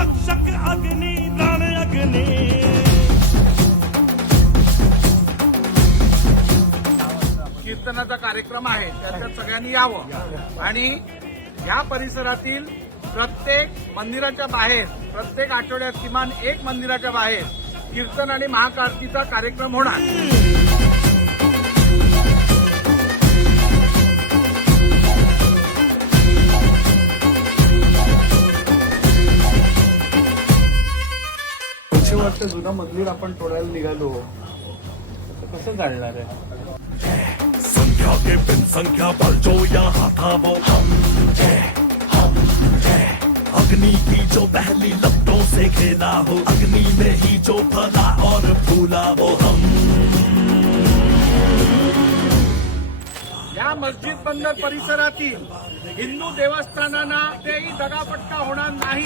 रक्षक अग्नि दान अग्नी। कीर्तनाचा कार्यक्रम आहे त्याच्यात सगळ्यांनी यावं. आणि या परिसरातील प्रत्येक मंदिराच्या बाहेर प्रत्येक आठवड्यात किमान एक मंदिराच्या बाहेर कीर्तन आणि महाकारतीचा कार्यक्रम होणार. दोनशे वर्ष जुनं मंदिर आपण तोडायला निघालो. कसं चालणार आहे? संख्या के बिन संख्या पर जो यहाँ था वो हम थे हम थे अग्नि की जो पहली लपटों से खेला हो अग्नि में ही जो फला और फूला वो हम। या मस्जिद बंदर परिसरातील हिंदू देवस्थानांना तेही दगापट्टा होणार नाही.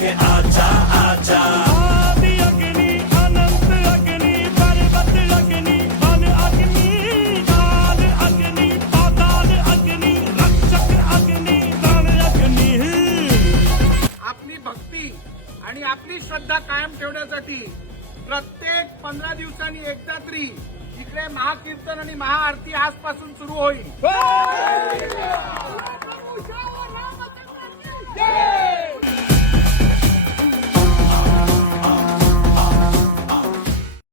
के आजा आजा आदि अग्नि अनंत अग्नि पर्वत अग्नि वन अग्नि काल अग्नि पाताल अग्नि रक्षक अग्नि रण अग्नि आपली भक्ती आणि आपली श्रद्धा कायम ठेवण्यासाठी प्रत्येक पंधरा दिवसांनी एकदा तरी इकडे महाकीर्तन आणि महाआरती आजपासून सुरू होईल.